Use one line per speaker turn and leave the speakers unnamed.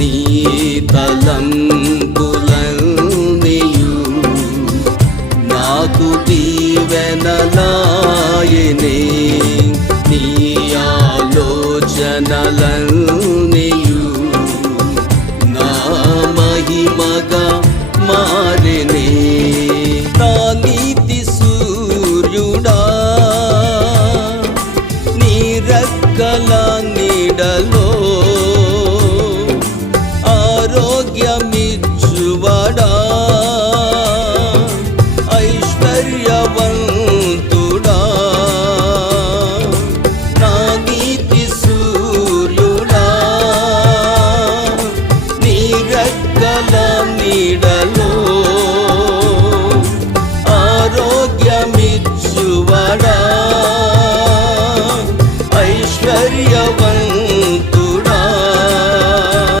నీ తలంపులన్నీయు నాకు దీవెనలాయనే నీ ఆలోచనలన్నీయు నా మహిమగా మారినే నా నీతి సూర్యుడా నీ రక్కల నీడలో యేసువాడా ఐశ్వర్యవంతుడా? నా నీతి సూర్యుడా? నీ రెక్కల నీడలో ఆరోగ్యమిచ్చువాడా? ఐశ్వర్యవంతు